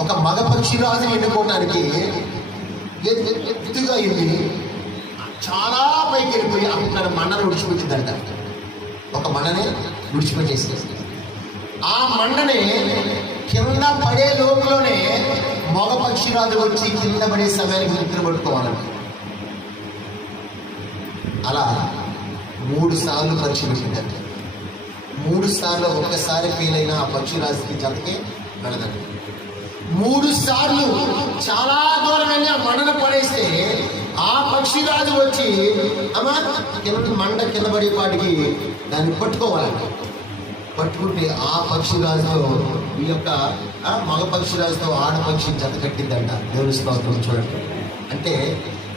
ఒక మగ పక్షిరాజుని ఎన్నుకోవడానికి ఎత్తుగా వెళ్ళి చాలా పైకి వెళ్ళిపోయి అక్కడ మండను విడిచిపెట్టిందంట. ఒక మండనే విడిచిపెట్టేసి ఆ మండనే కింద పడే లోపులోనే మగ పక్షిరాజు వచ్చి కింద పడే సమయానికి నిద్ర పట్టుకోవాలంట. అలా 3 సార్లు పరీక్ష పెట్టిందంట. 3 సార్లు ఒక్కసారి ఫెయిల్ అయినా ఆ పక్షిరాజుకి జతకి వెళ్ళదండి. 3 సార్లు చాలా దూరం వెళ్ళి ఆ మండను పడేస్తే ఆ పక్షిరాజు వచ్చి మండ కింద పడేపాటికి దాన్ని పట్టుకోవాలంట. పట్టుకుంటే ఆ పక్షిరాజుతో ఈ యొక్క మగ పక్షిరాజుతో ఆడపక్షి జత కట్టిందంట. దేవుని స్తోత్రం. చూడండి, అంటే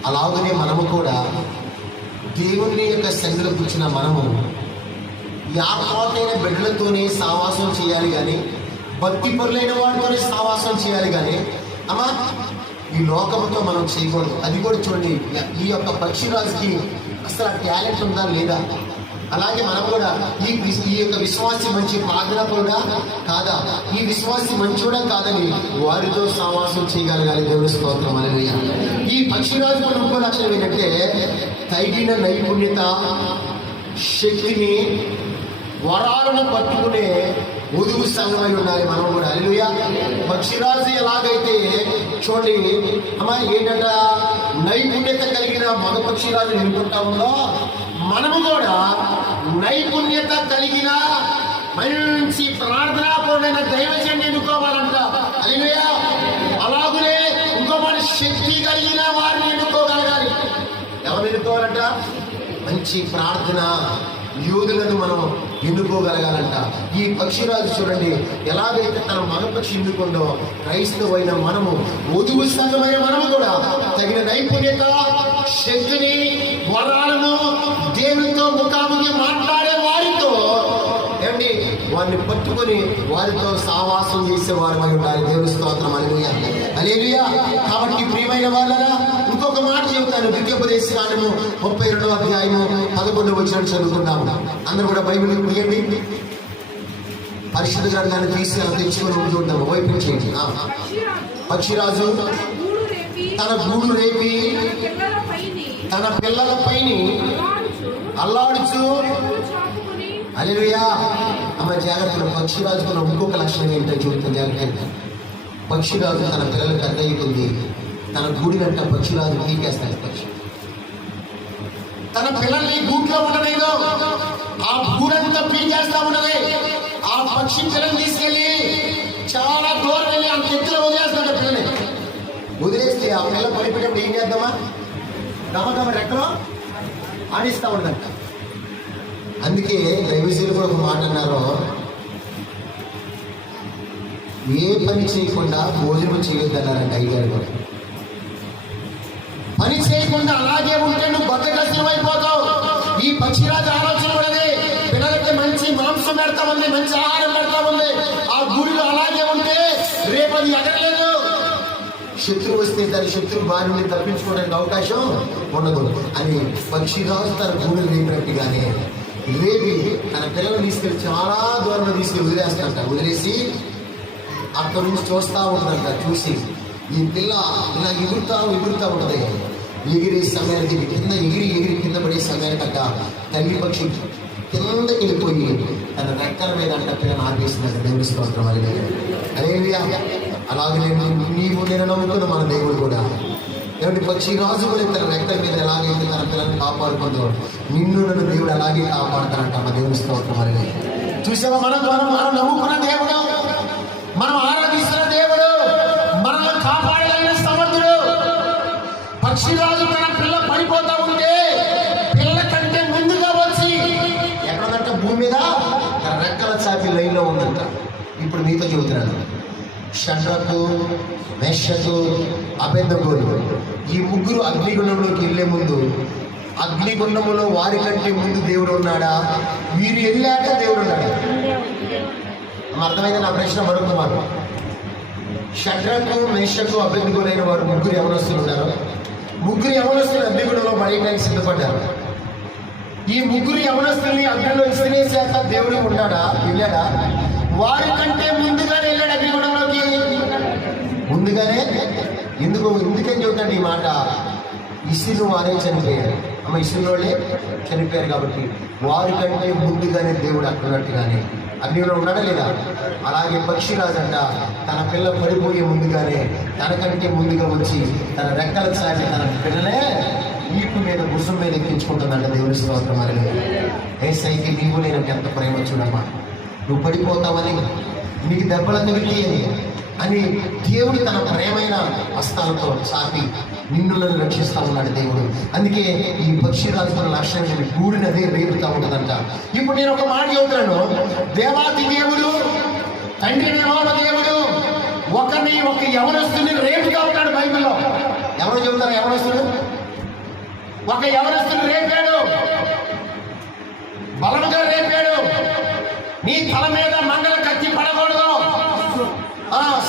అలాగనే మనము కూడా దేవుని యొక్క సన్నిధిలో కూర్చున్న మనము యాత్రాలైన బిడ్డలతోనే సావాసం చేయాలి కానీ, భక్తి పరులైన వాడితోనే సావాసం చేయాలి కానీ ఈ లోకంతో మనం చేయకూడదు. అది కూడా చూడండి, ఈ యొక్క పక్షిరాజుకి అసలు ఆ టాలెంట్ ఉందా లేదా? అలాగే మనం కూడా ఈ యొక్క విశ్వాసి మంచి ప్రార్థనపరుడా కాదా, ఈ విశ్వాసి మంచోడా కాదని వారితో సావాసం చేయగలగాలి. దేవుని స్తోత్రం. హల్లెలూయా. ఈ పక్షిరాజు కూడా ఇంకో లక్షణం ఏంటంటే, తగిన నైపుణ్యత, శక్తిని, వరాలను పట్టుకునే వధువు సంఘమై ఉండాలి మనం కూడా. హల్లెలూయా. పక్షిరాజు ఎలాగైతే చూడండి ఏంటంట, నైపుణ్యత కలిగిన మగ పక్షిరాజు ఎన్నుకుంటా ఉందో, మనము కూడా నైపుణ్యత కలిగిన మంచి ప్రార్థనాపూర్ణమైన దైవజన్ని ఎన్నుకోవాలంట. హల్లెలూయా. అలాగనే ఇంకో మన శక్తి కలిగిన వారిని ఎన్నుకోగలగాలి. ఎవరు ఎన్నుకోవాలంట? మంచి ప్రార్థన యోధులను మనం ఎన్నుకోగలగాలంట. ఈ పక్షిరాజు చూడండి ఎలాగైతే తన మగ పక్షి ఎన్నుకుందో, క్రైస్తవైన మనము, వధువు సంఘమైన మనము కూడా తగిన నైపుణ్యత, శక్తిని, వరాలను, దేవునితో ముఖాముఖి మాట్లాడే వారితో ఏమండి వారిని పట్టుకొని వారితో సావాసం చేసేవారమై ఉండాలి. దేవుని స్తోత్రం. హల్లెలూయా. హల్లెలూయా. కాబట్టి ప్రియమైన వాళ్ళరా, ఇంకొక మాట చెబుతాను. ద్వితీయోపదేశకాండము 32వ అధ్యాయము 11వ వచనం చదువుకుందాము. అందరూ కూడా బైబిల్ తీయండి. పరిశుద్ధ గ్రంథాన్ని తీసి తెచ్చుకొని చూద్దాము. వైపు చేయండి. పక్షిరాజు తన గూడు రేపి తన పిల్లలపైని అల్లాడుచు. హల్లెలూయా. జాగ్రత్తలు. పక్షిరాజుకున్న ఇంకొక లక్షణం ఏంటో చూపుతుంది. జాగ్రత్త. పక్షిరాజు తన పిల్లలు పెద్ద అవుతుంది, తన గూడినంట పక్షిరాజు పీకేస్తాయి. పక్షి తన పిల్లల్ని గూట్లో ఉండలేదు, ఆ గూడంతా పీకేస్తా ఉన్నది. ఆ పక్షి పిల్లల్ని తీసుకెళ్ళి చాలా దూరం వెళ్ళి అంత ఎత్తులో వదిలేస్తాడు. పిల్లని వదిలేస్తే ఆ పిల్ల పడిపోయినప్పుడు ఏం చేద్దామా, గమగమ రెక్కలో ఆడిస్తూ ఉందంట. అందుకే దైవజనులు కూడా ఒక మాట అన్నారు, ఏ పని చేయకుండా భోజనం చేయొద్దన్నారంట అయ్యగారు కూడా. పని చేయకుండా అలాగే ఉంటే నువ్వు బద్దకస్తం అయిపోతావు. ఈ పక్షిరాజు ఆలోచన పడది, పిల్లలకి మంచి మాంసం పెడతా ఉంది, మంచి ఆహారం పెడతా ఉంది. ఆ గూడిలో అలాగే ఉంటే రేపు అది ఎగరలేదు. శత్రువు వస్తే దాని శత్రువు బారి నుండి తప్పించుకోవడానికి అవకాశం ఉండదు అని పక్షిరాజు తన గూడులు రేపినట్టుగానే రేపి తన పిల్లలు తీసుకెళ్ళి చాలా దూరంలో తీసుకెళ్ళి వదిలేస్తాడంట. వదిలేసి అక్కడ నుంచి చూస్తూ ఉంటుందంట. చూసి ఈ పిల్ల ఇలా ఎగురుతా ఉంటుంది. ఎగిరే సమయానికి కింద ఎగిరి కింద పడే సమయానికంట తల్లి పక్షి కిందకి వెళ్ళిపోయి తన రెక్కల మీద అంట పిల్లని ఆపేసిందంట. దేవుని స్తోత్రం. హల్లెలూయా. అలాగే నీవు నేను నమ్ముకున్న మన దేవుడు కూడా ఏమంటే పక్షిరాజు కూడా తన రెక్కల మీద ఎలాగైతే తన పిల్లల్ని కాపాడుకుందో, నిన్ను నన్ను దేవుడు అలాగే కాపాడతారంట. మన దేవుని స్తోత్రం. చూసావా, మనం నమ్ముకున్న దేవుడు, మనం ఆరాధిస్తున్న దేవుడు మనల్ని కాపాడగలిగిన సమర్థుడు. పక్షిరాజు తన పిల్ల పడిపోతా ఉంటే పిల్ల కంటే ముందుగా వచ్చి ఎక్కడంటే భూమి మీద తన రెక్కల చాపి లైన్లో ఉందంట. ఇప్పుడు మీ చెబుతున్నాను. షడ్రకు, మెషకు, అబేద్నెగోలు ఈ ముగ్గురు అగ్నిగుండంలోకి వెళ్ళే ముందు అగ్నిగుండములో వారి కంటే ముందు దేవుడు ఉన్నాడా? వీరు వెళ్ళాక దేవుడు ఉన్నాడా? అర్థమైంది నా ప్రశ్న? మరొకమారు. షడ్రకు, మేషకు, అబేద్నెగోలు అయిన వారు ముగ్గురు యవనస్తులు ఉన్నారు. ముగ్గురు యవనస్తులు అగ్నిగుండంలో పడేయడానికి సిద్ధపడ్డారు. ఈ ముగ్గురు యవనస్తుల్ని అగ్నిలో ఇసిరేశాక దేవుడు ఉన్నాడా? వెళ్ళాడా? వారి కంటే ముందుగానే వెళ్ళాడు అగ్నిగుండంలోకి. ముందుగానే ఎందుకని చెబుతాడు ఈ మాట? ఇసులు వారే చనిపోయారు. ఇసులోళ్ళే చనిపోయారు కాబట్టి వారి కంటే ముందుగానే దేవుడు అక్కడున్నట్టుగానే అగ్నిలో ఉన్నాడా లేదా? అలాగే పక్షిరాజంట తన పిల్ల పడిపోయే ముందుగానే తనకంటే ముందుగా వచ్చి తన రెక్కల చాటి తన పిల్లనే ఈపు మీద భుజం మీద ఎక్కించుకుంటుందంట. దేవుని స్తోత్రం. ఏసైకి నీవు లేనంటే ఎంత ప్రేమ చూడమ్మా. నువ్వు పడిపోతావని, నీకు దెబ్బలు తగిలి అని దేవుడు తన ప్రేమైన హస్తాలతో చాపి నిన్ను నన్ను రక్షిస్తా ఉన్నాడు దేవుడు. అందుకే ఈ పక్షిరాజుల లక్ష్యం గూడినదే రేపుతా ఉంటుందంట. ఇప్పుడు నేను ఒక మాట చెబుతాను. దేవాది దేవుడు, తండ్రి దేవుడు ఒక యవనస్తుని రేపుతా ఉంటాడు బైబిల్లో. ఎవరు చెబుతారు? యవనస్తుడు ఒక యవనస్తుని రేపాడు, బలముగా రేపాడు. నీ తల మీద మంగళ కత్తి పడకూడదు.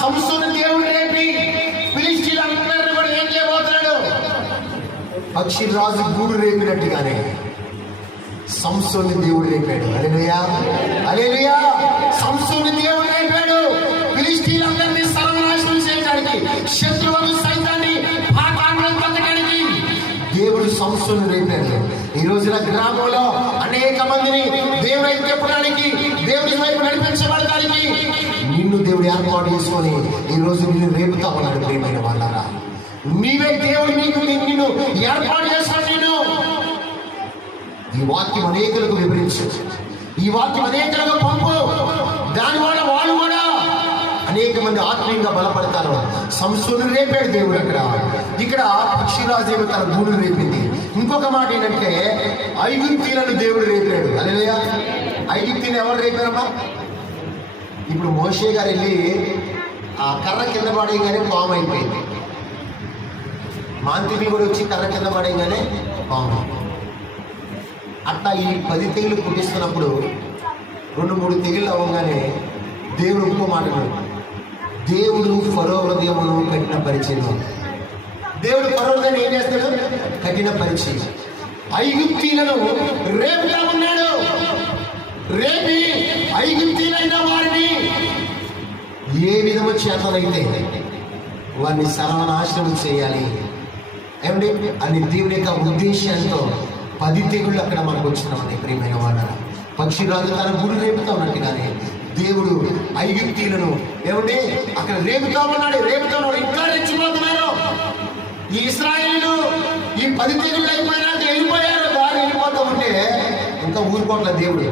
సంసోను దేవుడు రేపి ఫిలిష్తీయులందరినీ కూడా ఏం చేయబోతున్నాడు? పక్షిరాజు గూడు రేపినట్టుగానే సంసోను దేవుడు రేపాడు. హల్లెలూయా, హల్లెలూయా. సంసోను దేవుడు రేపాడు ఫిలిష్తీయులందరినీ సర్వనాశనం చేయడానికి, శత్రువులు సైతాన్ని పాతాళంలో పొందడానికి దేవుడు సంసోను రేపాడు. ఈ రోజున గ్రామంలో అనేక మందిని దేవుడు ఎత్తడానికి, దేవుడి వైపు నడిపించబడటానికి నిన్ను దేవుడు ఏర్పాటు చేసుకొని ఈ రోజు నిన్ను రేపుతా ఉన్నాడు. ప్రియమైన వాళ్ళారా, నీవే దేవుడు నిన్ను ఏర్పాటు చేస్తాడు. నేను ఈ వాక్యం అనేకులకు వివరించు, ఈ వాక్యం అనేకులకు పంపు. దానివల్ల వాళ్ళు కూడా అనేక మంది ఆత్మీయంగా బలపడతారు. సంసోను రేపాడు దేవుడు. ఇక్కడ పక్షిరాజు ఏమో తన గూడు రేపింది. ఇంకొక మాట ఏంటంటే ఐగుప్తీయులను దేవుడు రేపాడు. హల్లెలూయా. ఐగుప్తీయులు ఎవరు రేపారమ్మా? ఇప్పుడు మోషే గారు వెళ్ళి ఆ కర్ర కింద పడేయగానే పాము అయిపోయింది. మాంత్రికులు కూడా వచ్చి కర్ర కింద పడేయగానే పాము. అట్లా ఈ 10 తెగులు పుట్టిస్తున్నప్పుడు 2-3 తెగుళ్ళు అవ్వగానే దేవుడు ఇంకో మాటలు, దేవుడు ఫరో హృదయమును కఠిన పరిచయం. దేవుడు ఫరో హృదయాన్ని ఏం చేస్తాడు? కఠిన పరిచయం. ఐగుప్తీయులను రేపుగా ఉన్నాడు. రేపి ఐగుప్తీయులైన వారిని ఏ విధము చేతనైతే వారిని సర్వనాశనం చేయాలి ఏమండి అని దేవుని యొక్క ఉద్దేశంతో 10 తెగుళ్ళు అక్కడ మనకు వచ్చినామని. ప్రియమైన వాళ్ళ పక్షిరాజు తన గుడి రేపుతా ఉన్నట్టుగానే దేవుడు ఐగుప్తీయులను ఏమండి అక్కడ రేపుతా ఉన్నాడు. ఇంకా రెచ్చిపోతున్నారు. ఈ ఇశ్రాయేలీయులు ఈ 10 తెగుళ్ళు అయిపోయినాక వెళ్ళిపోయారు. దారి వెళ్ళిపోతూ ఉంటే ఇంకా ఊరుకోట్ల దేవుడు.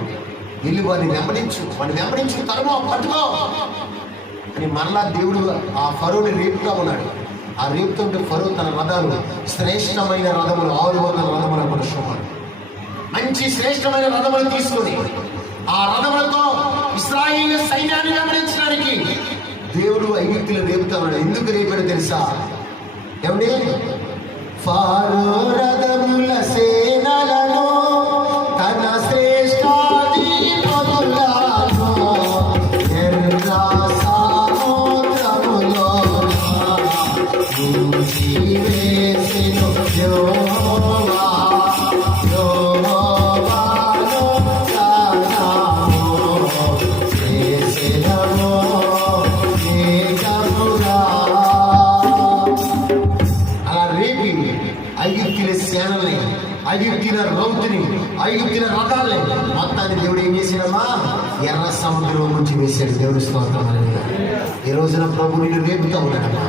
వెళ్ళి వాడిని వెంబడించు తరమో పట్టుకో అని మరలా దేవుడు ఆ ఫరోని రేపుతా ఉన్నాడు. ఆ రేపుతుంటే ఫరో తన రథాలు, శ్రేష్టమైన రథములు, 600 రథముల పురుషుడు, మంచి శ్రేష్టమైన రథములు తీసుకొని ఆ రథములతో ఇశ్రాయేలు సైన్యాన్ని వెంబడించడానికి దేవుడు ఐగుప్తులు రేపుతా ఉన్నాడు. ఎందుకు రేపాడు తెలుసా? ఏమండి? ఫరో రథముల సేనలను తన ఐగుప్తీయుల రౌతుని, ఐగుప్తీయుల రథాలని మొత్తాన్ని దేవుడు ఏం చేశాడమ్మా? ఎర్ర సముద్రం నుంచి వేశాడు. దేవుడి స్తోత్రం. ఈ రోజున ప్రభు నిన్ను రేపుతా ఉన్నాడమ్మా.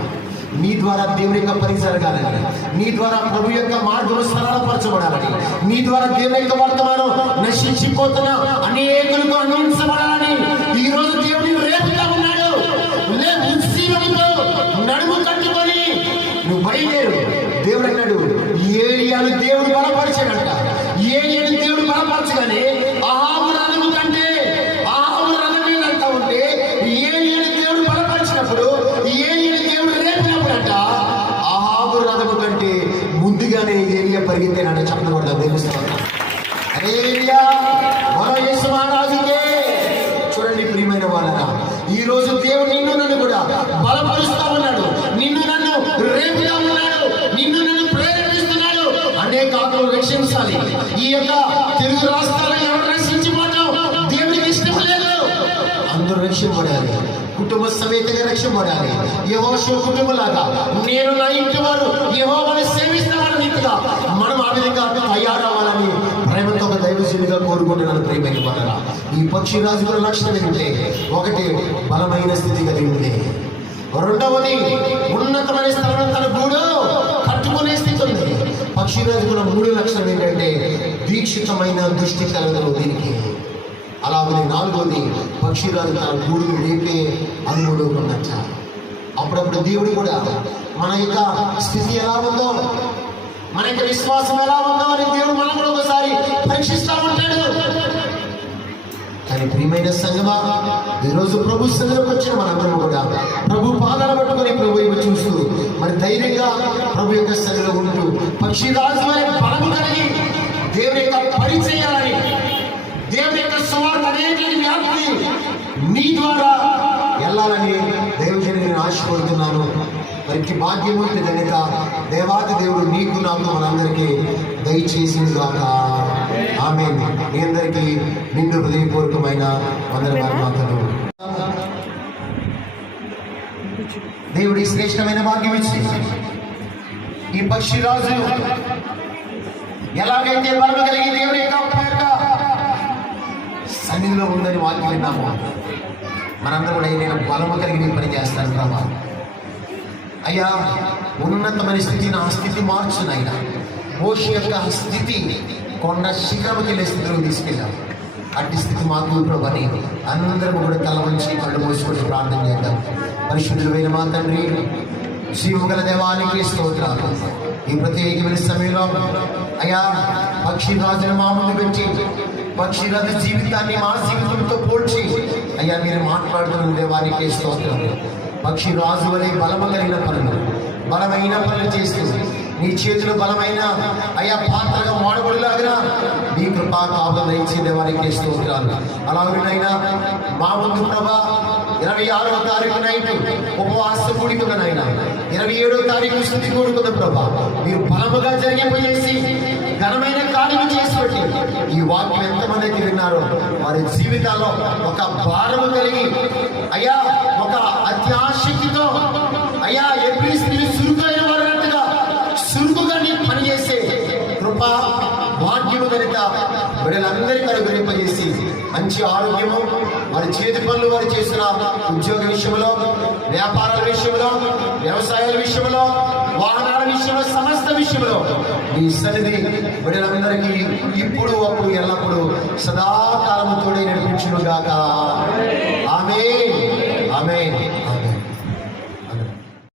నీ ద్వారా దేవుని యొక్క పని జరగాలని, నీ ద్వారా ప్రభు యొక్క మార్గం సరళపరచబడాలని, నీ ద్వారా దేవుని యొక్క వర్తమానం నశించిపోతున్న అనేకులకు అందించబడాలని ఈ రోజు దేవుడిని రేపుతా ఉన్నాడు. నడుము కట్టుకొని నువ్వు బయలుదేరు. దేవుడు అన్నాడు, ఏలియాను దేవుడు బలపరిచాడంట. ఏలియాను దేవుడు బలపరచగానే అహాబు రథము కంటే అహాబు రథం మీద అంటా ఉంటే ఏలియాను రక్షింపబడాలి, కుటుంబ సమేతంగా రక్షింపబడాలి. యెహోషువ కుటుంబంలాగా నేను నా ఇంటి వారు యెహోవాను సేవిస్తామని రీతిగా మనం ఆ విధంగా తయారవ్వాలని ప్రేమతో ఒక దైవజనుడిగా కోరుకుంటున్నాను. ప్రేమైన పడరా ఈ పక్షిరాజు కూడా లక్షణం ఏంటంటే, ఒకటి బలమైన స్థితి కలిగి ఉంది, రెండవది ఉన్నతమైన స్థలం తన గూడు కట్టుకునే స్థితి ఉంది. పక్షిరాజు కూడా మూడు లక్షణం ఏంటంటే దీక్షితమైన దృష్టి కలగదు దీనికి. అలాగే నాలుగోది పక్షిరాజు తన గూడును లేపే అనుభవం ఉండొచ్చ. అప్పుడప్పుడు దేవుడు కూడా మన యొక్క స్థితి ఎలా ఉందో, మన యొక్క విశ్వాసం ఎలా ఉందో అని దేవుడు మనం కూడా ఒకసారి పరీక్షిస్తూ ఉంటాడు. కానీ ప్రియమైన సంగమా, ఈరోజు ప్రభు సన్నిధిలోకి వచ్చిన మనందరం కూడా ప్రభు పాదాలు పట్టుకొని ప్రభు వైపు చూస్తూ మరి ధైర్యంగా ప్రభు యొక్క సన్నిధిలో ఉంటూ పక్షిరాజు వారి బలము కలిగి దేవుని యొక్క పని చేయాలని, దేవుని యొక్క సువార్త అనేక వ్యాప్తి నీ ద్వారా వెళ్ళాలని దైవజనుని నేను ఆశపడుతున్నాను. మరికి భాగ్యమూర్తి కనుక దేవాది దేవుడు నీకు నాకు మనందరికీ దయచేసింది గాక. ఆమేన్. మీ అందరికీ నిండు హృదయపూర్వకమైన వందనాలు మాటలు. దేవుడి శ్రేష్టమైన భాగ్యం ఇచ్చి ఈ పక్షిరాజు ఎలాగైతే బలము కలిగి దేవుడి యొక్క సన్నిధిలో ఉందని వాక్యం విన్నాము. మనందరూ కూడా నేను బలము కలిగి నేను పని చేస్తాను ప్రభా. అయ్యా, ఉన్నతమైన స్థితి నా స్థితి మార్చునైనా. మోషే యొక్క స్థితి కొండ శిఖరముకి వెళ్ళే స్థితిలో తీసుకెళ్ళాం. అట్టి స్థితి మాకు ప్రభని అందరం కూడా తల వంచి కళ్ళు మూసుకొని ప్రార్థన చేద్దాం. పరిశుద్ధుడైన మా తండ్రి, జీవగల దేవానికి స్తోత్రాలు. ఈ ప్రత్యేకమైన సమయంలో అయ్యా పక్షిరాజును మా ముందు పెట్టి పక్షిరాజు జీవితాన్ని మా జీవితంతో పోల్చి అయ్యా మీరు మాట్లాడుతున్న దేవానికి స్తోత్రం. పక్షిరాజు వలె బలము కలిగిన పనులు, బలమైన పనులు చేస్తూ నీ చేతులు బలమైన అయ్యా పాత్రగా వాడబడిలాగా నీ కృపా కాపుదల దయచేసే దేవానికి స్తోత్రాలు. అలాగైనా మా ముందు ప్రభా 26వ తారీఖు నైట్ ఉపవాస కూడుకున్ననైనా 27వ తారీఖు స్థుతి కూడుకున్న ప్రభా మీరు బలముగా జరిగిపోయేసి ఘనమైన కార్యము చేసి పెట్టి ఈ వాక్యం ఎంతమందికి విన్నారో వారి జీవితాల్లో ఒక భారము కలిగి అయ్యా ఒక అత్యాశక్తితో అయ్యా ఎప్పుడు స్త్రీ సురుకైన వారంతగా సురుకుగా నీకు పనిచేసే కృప భాగ్యము కనుక బిడ్డలందరికీ అనుగ్రహింపజేసి మంచి ఆరోగ్యము, వారి చేతి పనులు వారు చేసిన ఉద్యోగ విషయంలో, వ్యాపారాల విషయంలో, వ్యవసాయాల విషయంలో, వాహనాల విషయంలో, సమస్త విషయంలో ఈ సన్నిధి బిడ్డలందరికీ ఇప్పుడు అప్పుడు ఎల్లప్పుడూ సదాకాలము తోడే నడిపించును గాక.